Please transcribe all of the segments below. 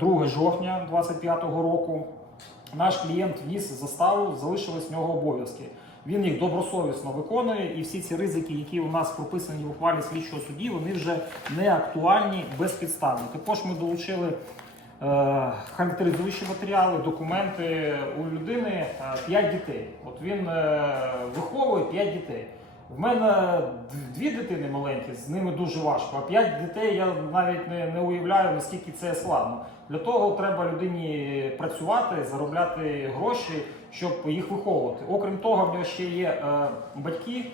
2 жовтня 2025 року наш клієнт вніс заставу, залишились в нього обов'язки. Він їх добросовісно виконує, і всі ці ризики, які у нас прописані в ухвалі слідчого судді, вони вже не актуальні безпідставні. Також ми долучили е, характеризуючі матеріали, документи у людини 5 дітей. От він е, виховує 5 дітей. В мене дві дитини маленькі, з ними дуже важко. А п'ять дітей я навіть не, не уявляю, наскільки це складно. Для того треба людині працювати, заробляти гроші, щоб їх виховувати. Окрім того, в нього ще є е, батьки,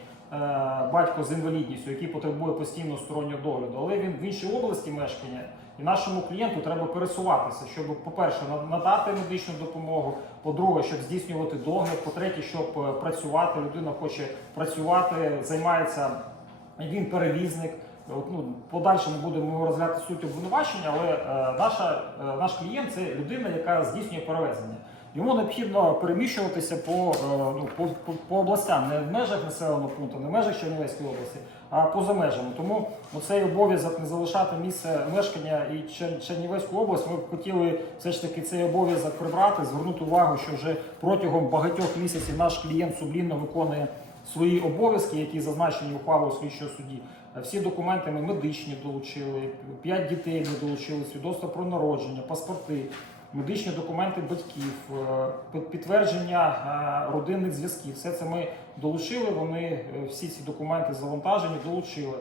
батько з інвалідністю, який потребує постійного стороннього догляду, але він в іншій області мешкання. І нашому клієнту треба пересуватися, щоб, по-перше, на- надати медичну допомогу, по-друге, щоб здійснювати догляд, по-третє, щоб е, працювати. Людина хоче працювати, займається він перевізник. От, ну, подальше ми будемо розглядати суть обвинувачення, але е, наша, е, наш клієнт це людина, яка здійснює перевезення. Йому необхідно переміщуватися по, е, ну, по, по, по областям, не в межах населеного пункту, не в межах Чернівецької області, а поза межами. Тому цей обов'язок не залишати місце мешкання і Чер- Чернівецьку область. Ми б хотіли все ж таки цей обов'язок прибрати, звернути увагу, що вже протягом багатьох місяців наш клієнт сумлінно виконує свої обов'язки, які зазначені ухвалою слідчого судді. Всі документи ми медичні долучили, п'ять дітей ми долучили, свідоцтво про народження, паспорти, медичні документи батьків, е, під- підтвердження е, родинних зв'язків. Все це ми долучили. Вони е, всі ці документи завантажені, долучили.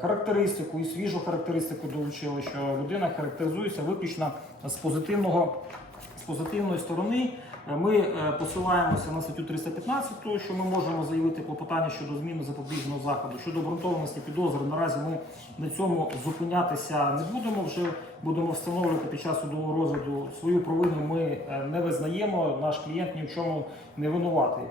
Характеристику і свіжу характеристику долучили, що людина характеризується виключно з позитивного з позитивної сторони. Е, Ми е, посилаємося на статтю 315, що ми можемо заявити клопотання щодо зміни запобіжного заходу. Щодо обґрунтованості підозри, наразі ми на цьому зупинятися не будемо. Вже будемо встановлювати під час судового розгляду свою провину. Ми е, не визнаємо. Наш клієнт ні в чому не винуватий.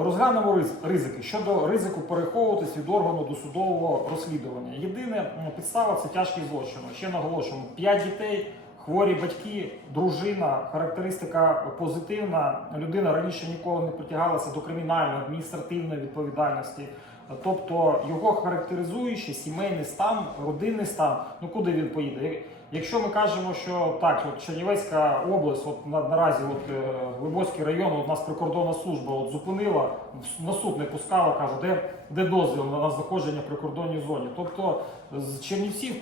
Розглянемо риз- ризики щодо ризику переховуватись від органу досудового розслідування. Єдине підстава це тяжкий злочин. Ще наголошуємо: 5 дітей, хворі батьки, дружина, характеристика позитивна. Людина раніше ніколи не притягалася до кримінальної адміністративної відповідальності. Тобто його характеризуючи сімейний стан, родинний стан, ну куди він поїде? Якщо ми кажемо, що так, от Чернівецька область, от на, наразі от, е, Глибоцький район, от нас прикордонна служба от зупинила, на суд не пускала, каже, де, де дозвіл на знаходження в прикордонній зоні. Тобто з Чернівців